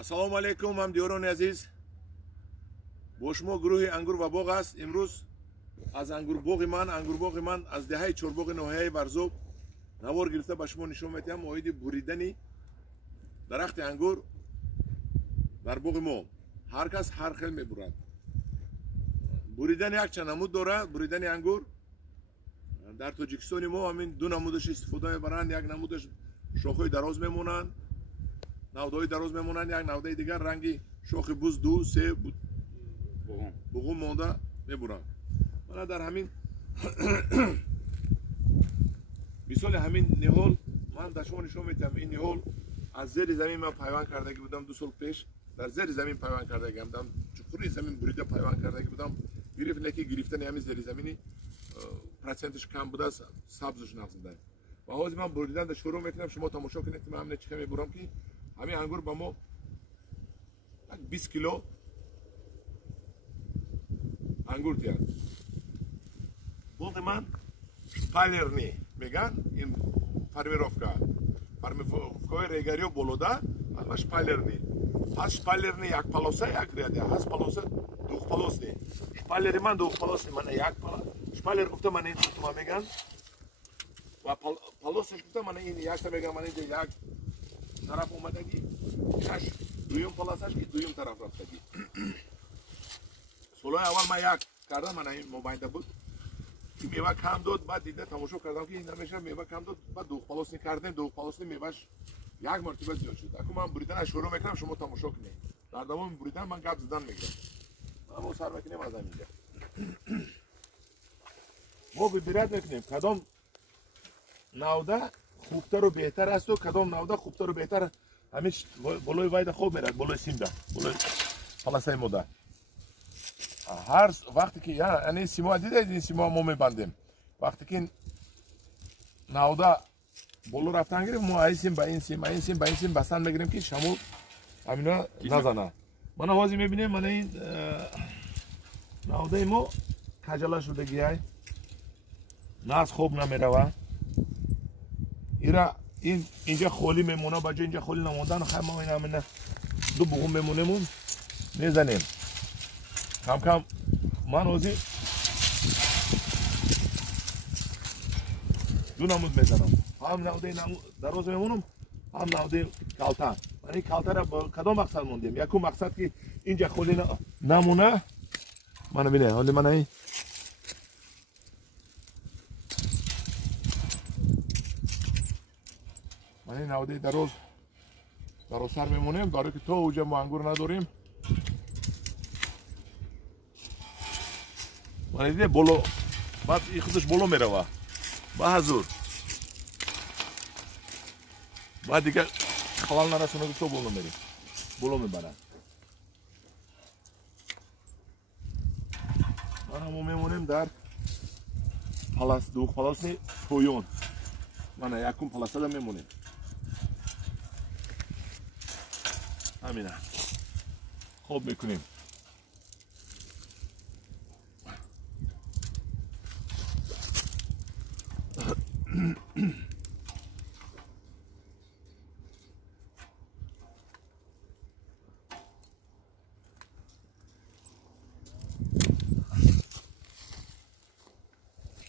ассалому алайкум ҳамдиёрони азиз, бо шумо гурӯҳи ангур ва боғ аст. имрӯз аз ангурбоғи ман аз деҳаи чорбоғи ноҳияи варзоб навор гирифта ба шумо нишон медиҳам оиди буридани дарахти ангур дар боғи мо. ҳар кас ҳар хел мебурад. Буридан якчанд намуд дорад. Буридани ангур дар Тоҷикистони мо ҳамин ду намудаш истифода мебаранд. Як намудаш шохҳои дароз мемонанд, навдаҳои дароз мемонанд, як навдаи дигар ранги шохи буз ду се буғум монда мебуранд. мана дар ҳамин мисоли ҳамин ниҳол ман дар шумо нишон медиҳам. ин ниҳол аз зери замин ман пайванд кардаги будам. 2 сол пеш дар зери замин пайванд кардаги будам. чуқури замин бурида пайванд кардаги будам. гирифт леки гирифтани ҳамин зери замини проценташ кам буда, сабзуш нағз медаем. ва ҳозир ман буриданда шурӯъ мекунам. шумо тамошо кунед ки ман ҳамин чӣ хел мебурам ки ҳамин ангур ба мо 20 кило ангур тияд. боғи ман шпалерни меган. ин фармировкаи регариё болода ҳама шпалерни ҳаст. шпалерни як полоса як ряд ҳаст, полоса дуғполосни. шпалери ман дуғполосни мана як шпалер гуфта мана ин тума меган ва полосаш гуфта мана ин якта меган. мана инҷа як тараф омадаги шаш дуюм полосаш ки дуюм тараф рафтаги. солҳои аввал ман як кардам. мана ин мобайда буд ки мева кам дод. баъд дида тамошо кардам ки ин намешавад, мева кам дод. баъд дуғполосни кардем. дуғполосни меваш як мартиба зиёд шуд. акун ман буриданаш шурӯъ мекунам. шумо тамошо кунед. дар давоми буридан ман гап задан мегирам. мо сар мекунем аз ҳаминҷа. мо вибират мекунем кадом навда хубтару беҳтар асту, кадом навда хубтару беҳтар. ҳамин болои вайда хоб мерад, болои симда, болои полосаи мода. ҳар вақте ки яъне симоа дидед, ин симоа мо мебандем. вақте ки навда боло рафтан гирем, мо ай сим ба ин сим, ин сим ба ин сим бастан мегирем ки шамол ҳамина назана. мана ҳозир мебинем мана ин навдаи мо каҷала шудагиай нағз хоб намерава. ира ин инҷа холӣ мемона, ба ҷои инҷа холӣ намондан ҳама ин ҳамина ду буғум мемонему мезанем. кам кам ман ҳозир ду намуд мезанам. ҳам навдаи дароз мемонам, ҳам навдаи калта. ман ин калтара ба кадом мақсад мондем? якум мақсад ки инҷа холӣ намона. мана бинед ҳоли мана ин мана ин навдаи дарозтар мемонем. дорӣ ки то уҷа мо ангур надорем. мана диде боло баъд ин худаш боло мерава ба ҳазур. баъд дигар халал нарасонаду то боло мерем, боло мебарад. мана мо мемонем дар дуғполосни поён. мана якум полосада мемонем. ҳамина хоб мекунем.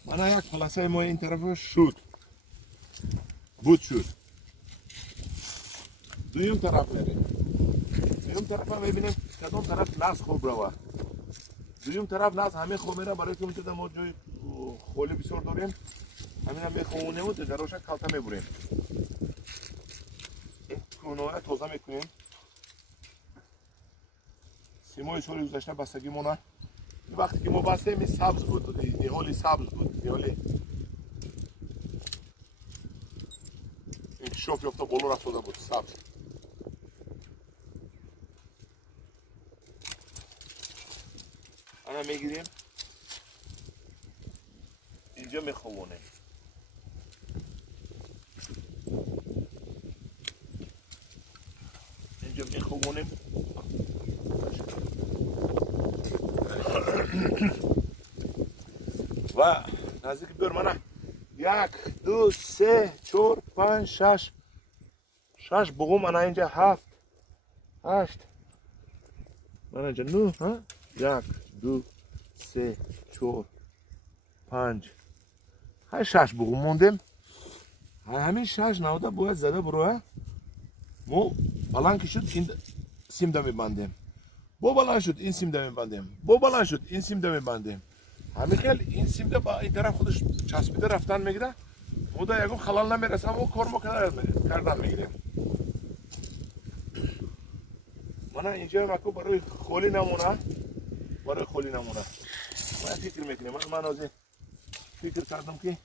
мана як полосаи мо ин тарафа шуд, буд шуд. дуюм тараф мерем. дуюм тарафа мебинем кадом тараф нағз хоб рава. дуюм тараф нағз ҳамин хоб мера. барои ки унҷода мо ҷои холӣ бисёр дорем. ҳамина меховонему, дигароша калта мебурем. ин кӯноя тоза мекунем. симои соли гузашта бастагимона. вақте ки мо бастем ин сабз буд, ниҳоли сабз буд, ниҳоли инкишоф ёфта боло рафтода буд сабз. ана мегирем, инҷа меховонем. инҷа меховонем. ва наздики бёр мана 1 2 3 4 5 6 буғум ана инҷа 7 8 mana اینجا 9 ها 1 2 3 4 5 های 6 بوغ موندیم همین 6 نوده باید زده بروه مو بلند که شد این سیم ده میبندیم بو بلند شد این سیم ده میبندیم بو بلند شد این سیم ده میبندیم همین خیل این سیم ده با این طرف خودش چسبیده رفتن میگیره مودا یکو خلال نمیرسه و کار کردن میگیریم من اینجا مکو برای خولی نمونه من فکر میکنیم من از فکر کردم که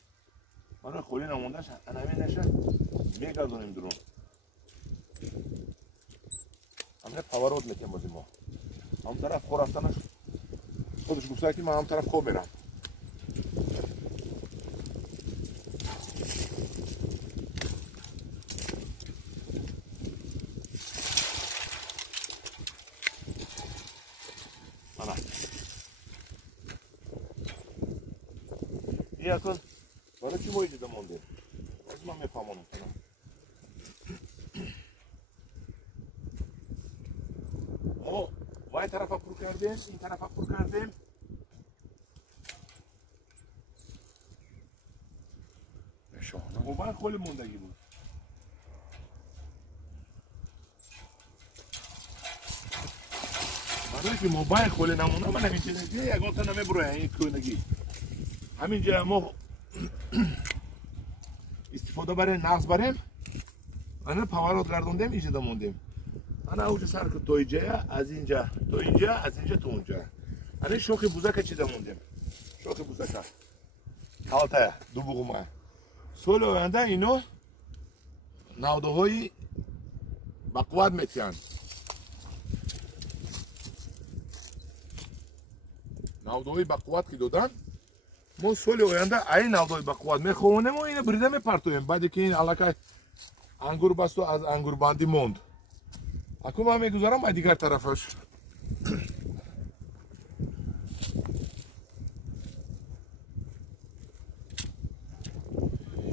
برای خولی نمونده شد همین نشه میگردونیم درون همین پاورود میکنیم بازی ما هم طرف خور رفتنش خودش گفته که من هم طرف خوب میرم این اکن برای چی مایی دیده مونده از من میفهمونم کنم او وای طرف پر کردیم این طرف پر کردیم موبایل خیلی موندگی بود برای که موبایل خیلی نمونه من همین چیزی یکان تا نمیبروه این کنگی همینجا ما استفاده برای نقص بریم انا پاورات گردوندیم اینجا موندیم انا اوج سر که تو اینجا از اینجا تو اینجا از اینجا تو اونجا انا شوخی بوزک چیده موندیم شوخی بوزک حالته دو بوغمه سول آینده اینو نوده های بقوت میتین نوده های بقوت که دادن ما سول آینده این نوده های بقوت میخوانیم و اینو بریده میپرتویم بعد که این علاقه انگور بست و از انگور باندی موند اکنون من میگذارم باید دیگر طرفش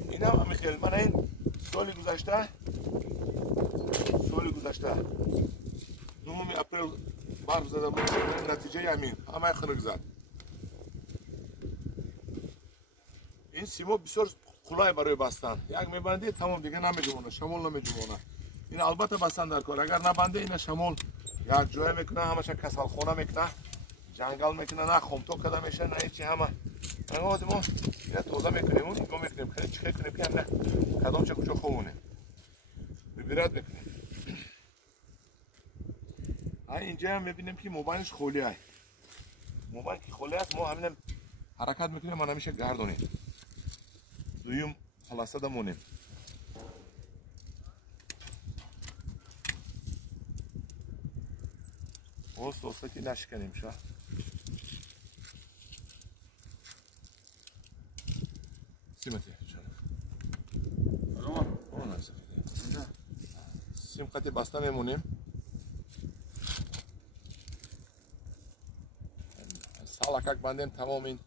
این هم میخیل من این سال گذشته نوم اپریل برف زدم نتیجه همین همه خنک زد این سیمو بسیار خلای برای بستن یک میبندی تمام دیگه نمیجمونه شمول نمیجمونه این البته بستن در کار اگر نبنده این شمول یک جای میکنه همش کسل خونه میکنه جنگل میکنه نه خمتو کده میشه نه هیچی همه ما یا توزه میکنیم اون نگاه میکنیم خیلی چی کنیم که نه کدام چه کجا خوونه ببیرد میکنیم اینجا هم میبینیم که موبایلش خولی های موبایل که خولی هست ما همین حرکت میکنیم ما نمیشه گردونیم دویم خلاصه دمونیم سوسته که نشکنیم شا سیمتی سیم قطعی بسته میمونیم سالکک بندیم تمام این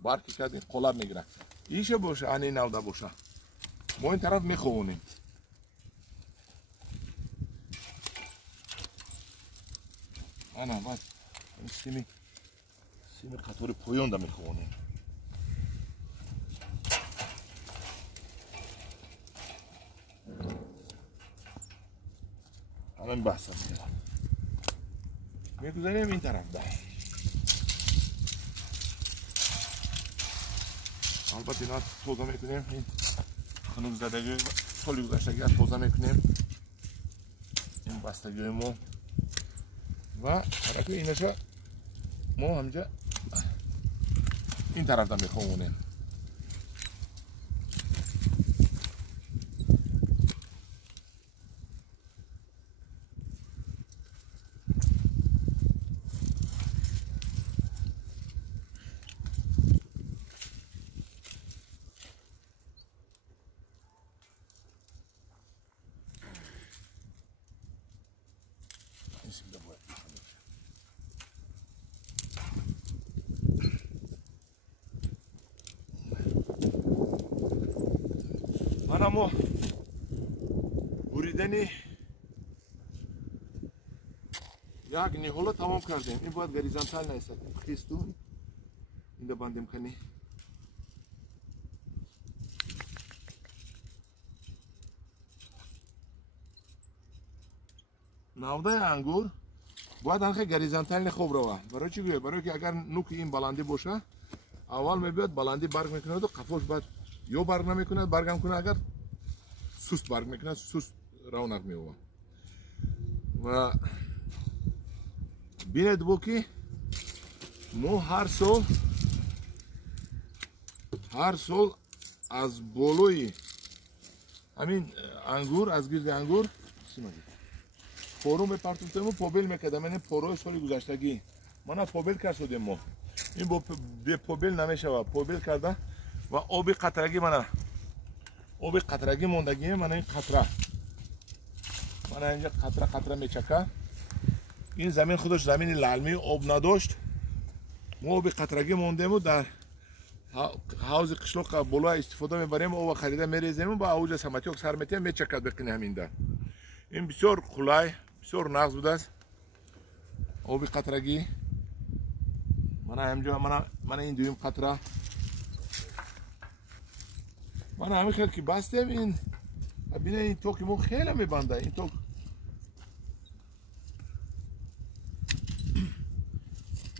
برکی کردیم قلب میگیره ایشه باشه اینی نوده باشه ما این طرف میخوونیم انا باید این سیم قطور پویان ده میخوونیم همین بحث هم میگذاریم این طرف ده البته اینا توضیح میکنیم این خنوز زدگی سالی گذشتگی از توضیح میکنیم این بستگی ما و حرکت اینشا ما همجا این طرف ده میخوانیم منمو بریدنی یک نیهولا تمام کردیم. این باید گریزانتال نیست. خیستون اینجا باندیم کنی. نوده انگور باید انخه گریزانتال خوب روه. برای چی گویه؟ برای که اگر نوک این بلندی باشه اول میبید بلندی برگ میکنه و قفوش بعد یا برگ نمیکنه برگم کنه اگر سوست برگ میکنه سوست رونق میوه. و بینید بو که مو هر سال از بالوی همین انگور از گرد انگور پورو میپرتوفتیم و پوبل میکردم. این پوروی سالی گذشتگی من پوبل کرد شدیم ما. این به پوبل نمیشه و پوبل کرده و آب قطرگی آب قطرگی موندگی من این قطره من اینجا قطره میچکه. این زمین خودش زمین لالمی آب نداشت. ما آب قطرگی موندیم و در حوض قشلاق بالا استفاده میبریم و خریده میریزیم و با اوج سمتیک سر میتیم میچکد بقینه همین در. این بسیار خلای بسیار نغز بوده است آب قطرگی. من این دویم قطره من همین خیلی که بستیم. این بینه این توک مو خیلی میبنده. این توک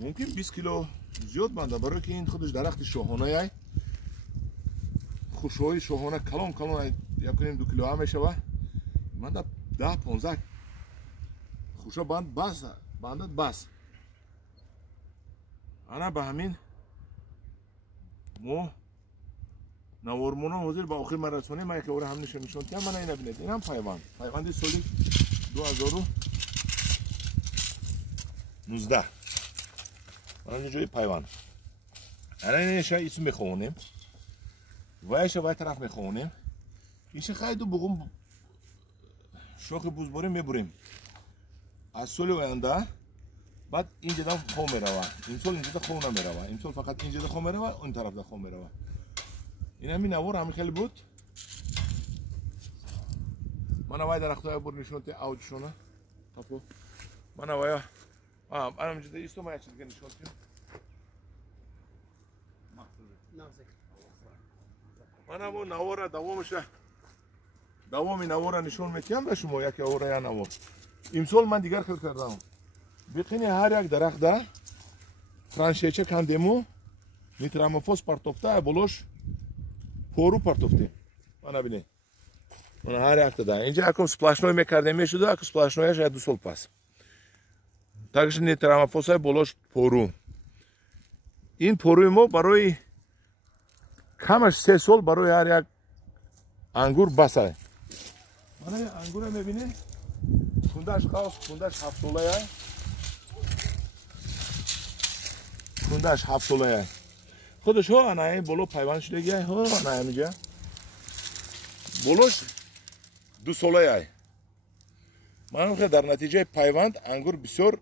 ممکن 20 کیلو زیاد بنده برای که این خودش درخت شاهانه ای خوشهای شاهانه کلان یکنیم 2 کیلو هم میشه و من در 10-15 خوشا بندد بس انا به همین مو نورمونا حاضر با آخر مراسمه ما یک اور هم نشون که من اینا ببینید. این هم پیوند سالی 2019 من اینجوری پیوند الان اینش اسم میخونیم وایش وای طرف میخونیم. ایش خیلی دو بگم شاخ بوزباری میبریم از سال آینده. بعد اینجا دم خو میروه. این سال اینجا خو نمیروه. این سال فقط اینجا خو میروه اون طرف خو میروه. این همین نوار همین خیلی بود. من وای درختای بر نشونته اوجشونه تاپو من وای انا مجد ایستو ما چیز نشونته من همون نوار دوامی نوار نشون میتیم به شما یک اور یا نوار. امسال من دیگر خیلی کردم. بقینی هر یک درخت ده فرانشیچه کندیمو نیتراموفوس پارتوفته بلوش پورو پارتوفته من ببینید من هر یک ده اینجا اکم سپلاشنوی میکردیم میشد اکم سپلاشنویش 2 سال پس تاکش نیتراموفوس بلوش پورو. این پوروی ما برای کمش 3 سال برای هر یک انگور بسه. من انگور میبینید کندش خاص کندش 7 ساله کندش 7 ساله خودش ها انا بالا پیوند شدگی ها انا اینجا بولوش 2 ساله من خیلی در نتیجه پیوند انگور بسیار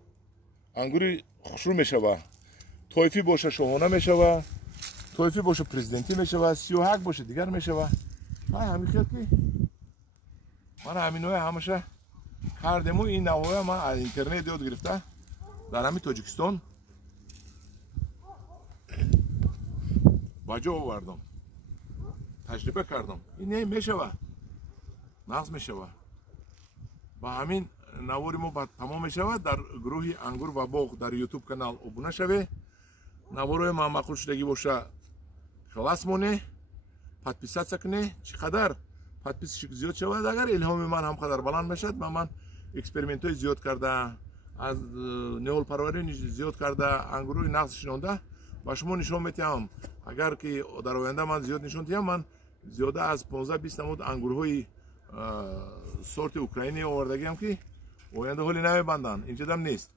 انگوری خوشرو میشه. تویفی باشه شاهانه میشه تویفی باشه پرزیدنتی میشه 38 باشه دیگر میشه. من همین خیلی که من همین های همشه کردم و این نوعه من از اینترنت یاد گرفته در همین تاجیکستان باجا آوردم تجربه کردم. این میشه نغز میشه با همین نواری ما بعد تمام میشه. در گروه انگور و باغ در یوتیوب کانال ابونه شوه. نوارای ما معقول شدگی باشه خلاص مونه подписаться کنه. چقدر подписчик زیاد شود اگر الهام من هم قدر بلند میشد من اکسپریمنت های زیاد کرده از نهال پروری زیاد کرده انگوروی نغز شنونده با شما نشون میتیم. اگر که در آینده من زیاد نشون دیم من زیاده از 15-20 نمود انگورهای سورت اوکراینی آوردگی هم که آینده حالی نمیبندن اینجا دم نیست.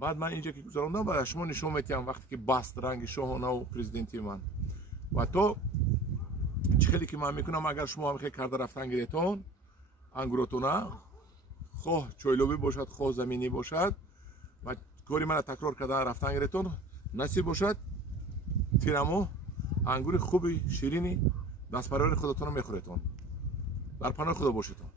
بعد من اینجا که گذاروندم برای شما نشون میتیم وقتی که بست رنگ شاهانه و پرزیدنتی من و تو چخیلی که من میکنم اگر شما هم خیلی کرده رفتن گریتون انگوروتونه خواه چویلوبی باشد خواه زمینی باشد و کاری من تکرار کردن رفتن گریتون نصیب باشد تیرمو انگور خوبی شیرینی دست پرور خودتون میخورتون. در پناه خدا باشتون.